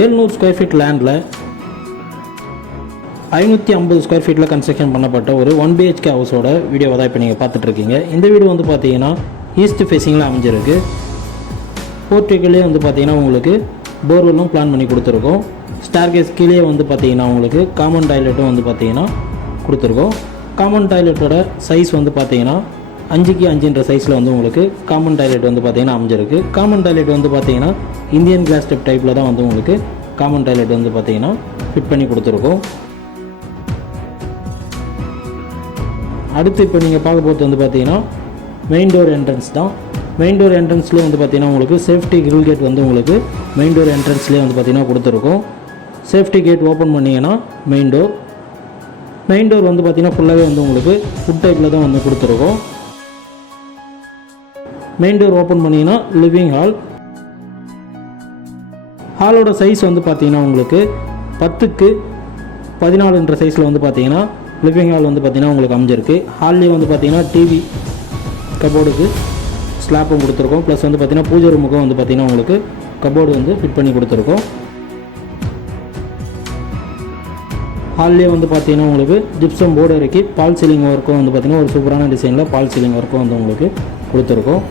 700 square feet லேண்டில் 550 square ஃபீட்டில் construction பண்ணப்பட்ட ஒரு 1 BHK ஹவுஸோட வீடியோவை தான் இப்போ நீங்கள் பார்த்துட்ருக்கீங்க. இந்த வீடு வந்து பார்த்தீங்கன்னா ஈஸ்ட் ஃபேஸிங்கில் அமைஞ்சிருக்கு. போர்ட்டிக்கல்லே வந்து பார்த்தீங்கன்னா உங்களுக்கு போர்வெல்லும் பிளான் பண்ணி கொடுத்துருக்கோம். ஸ்டார்கேஸ் கீழே வந்து பார்த்தீங்கன்னா உங்களுக்கு காமன் டாய்லெட்டும் வந்து பார்த்தீங்கன்னா கொடுத்துருக்கோம். காமன் டாய்லெட்டோட சைஸ் வந்து பார்த்தீங்கன்னா 5க்கு 5ன்ற சைஸில் வந்து உங்களுக்கு காமன் டாய்லெட் வந்து பார்த்தீங்கன்னா அமைஞ்சிருக்கு. காமன் டாய்லெட் வந்து பார்த்தீங்கன்னா இந்தியன் கிளாஸ் ஸ்டெப் டைப்பில் தான் வந்து உங்களுக்கு காமன் டாய்லெட் வந்து பார்த்தீங்கன்னா ஃபிட் பண்ணி கொடுத்துருக்கோம். அடுத்து இப்போ நீங்கள் பார்க்க போகிறது வந்து பார்த்தீங்கன்னா மெயின் டோர் என்ட்ரன்ஸ் தான். மெயின் டோர் என்ட்ரன்ஸ்லேயே வந்து பார்த்தீங்கன்னா உங்களுக்கு சேஃப்டி கிரில் கேட் வந்து உங்களுக்கு மெயின் டோர் என்ட்ரன்ஸ்லேயே வந்து பார்த்தீங்கன்னா கொடுத்துருக்கோம். சேஃப்டி கேட் ஓப்பன் பண்ணிங்கன்னா மெயின் டோர் வந்து பார்த்தீங்கன்னா ஃபுல்லாகவே வந்து உங்களுக்கு ஃபுட் டைப்பில் தான் வந்து கொடுத்துருக்கோம். மெயின் டோர் ஓப்பன் பண்ணிங்கன்னா லிவிங் ஹாலோட சைஸ் வந்து பார்த்தீங்கன்னா உங்களுக்கு 10க்கு 14ன்ற சைஸில் வந்து பார்த்தீங்கன்னா லிவிங் ஹால் வந்து பார்த்தீங்கன்னா உங்களுக்கு அமைஞ்சிருக்கு. ஹால்லேயே வந்து பார்த்தீங்கன்னா டிவி கபோர்டுக்கு ஸ்லாப்பும் கொடுத்துருக்கோம். ப்ளஸ் வந்து பார்த்தீங்கன்னா பூஜை ரூமுக்கும் வந்து பார்த்தீங்கன்னா உங்களுக்கு கபோர்டு வந்து ஃபிட் பண்ணி கொடுத்துருக்கோம். ஹால்லேயே வந்து பார்த்தீங்கன்னா உங்களுக்கு ஜிப்சம் போர்டு இறக்கி பால் சீலிங் ஒர்க்கும் வந்து பார்த்தீங்கன்னா ஒரு சூப்பரான டிசைனில் பால் சீலிங் ஒர்க்கும் வந்து உங்களுக்கு கொடுத்துருக்கோம்.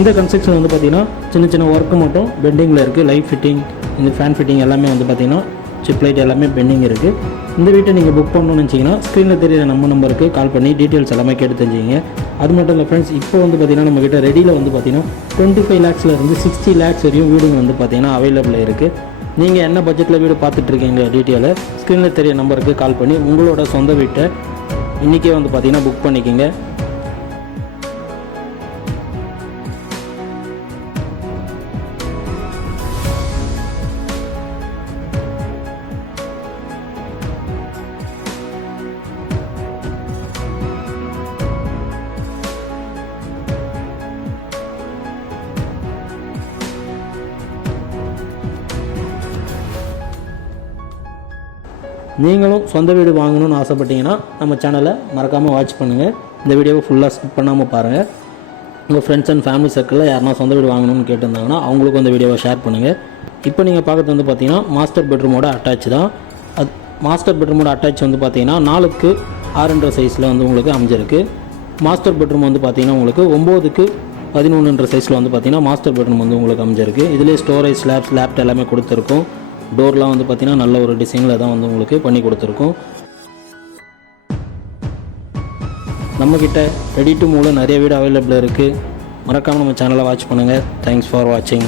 இந்த கன்ஸ்ட்ரக்ஷன் வந்து பார்த்தீங்கன்னா சின்ன சின்ன ஒர்க்கு மட்டும் பெண்டிங்கில் இருக்குது. லைட் ஃபிட்டிங், இந்த ஃபேன் ஃபிட்டிங் எல்லாமே வந்து பார்த்தீங்கன்னா சிப் லைட் எல்லாமே பெண்டிங் இருக்குது. இந்த வீட்டை நீங்கள் புக் பண்ணணும்னு நினச்சிங்கன்னா ஸ்க்ரீனில் தெரியிற நம்பருக்கு கால் பண்ணி டீட்டெயில்ஸ் எல்லாமே கேட்டு தெரிஞ்சுங்க. அது மட்டும் இல்லை ஃப்ரெண்ட்ஸ், இப்போ வந்து பார்த்தீங்கன்னா நம்மக்கிட்ட ரெடியில் வந்து பார்த்தீங்கன்னா 25 lakhsலேருந்து 60 lakhs வரையும் வீடுங்க வந்து பார்த்தீங்கன்னா அவைலபிளாக இருக்குது. நீங்கள் என்ன பட்ஜெட்டில் வீடு பார்த்துட்ருக்கீங்க டீட்டெயிலை ஸ்க்ரீனில் தெரிய நம்பருக்கு கால் பண்ணி உங்களோட சொந்த வீட்டை இன்றைக்கே வந்து பார்த்தீங்கன்னா புக் பண்ணிக்கோங்க. நீங்களும் சொந்த வீடு வாங்கணும்னு ஆசைப்பட்டீங்கன்னா நம்ம சேனலை மறக்காமல் வாட்ச் பண்ணுங்கள். இந்த வீடியோவை ஃபுல்லாக ஸ்கிப் பண்ணாமல் பாருங்கள். உங்கள் ஃப்ரெண்ட்ஸ் அண்ட் ஃபேமிலி சர்க்கிளில் யாருனா சொந்த வீடு வாங்கணும்னு கேட்டிருந்தாங்கன்னா அவங்களுக்கு அந்த வீடியோவை ஷேர் பண்ணுங்கள். இப்போ நீங்கள் பார்க்குறது வந்து பார்த்தீங்கன்னா மாஸ்டர் பெட்ரூமோட அட்டாச் தான். அது மாஸ்டர் பெட்ரூமோட அட்டாச் வந்து பார்த்தீங்கன்னா 4க்கு 6ன்ற சைஸில் வந்து உங்களுக்கு அமைஞ்சிருக்கு. மாஸ்டர் பெட்ரூம் வந்து பார்த்தீங்கன்னா உங்களுக்கு 9க்கு 11ன்ற சைஸில் வந்து பார்த்தீங்கன்னா மாஸ்டர் பெட்ரூம் வந்து உங்களுக்கு அமைஞ்சிருக்கு. இதிலே ஸ்டோரேஜ் லேப்ட் எல்லாமே கொடுத்துருக்கோம். டோர்லாம் வந்து பார்த்தீங்கன்னா நல்ல ஒரு டிசைனில் தான் வந்து உங்களுக்கு பண்ணி கொடுத்துருக்கோம். நம்மக்கிட்ட ரெடி டு மூவ்ல நிறைய வீடு அவைலபிளாக இருக்குது. மறக்காமல் நம்ம சேனலை வாட்ச் பண்ணுங்கள். தேங்க்ஸ் ஃபார் வாட்சிங்.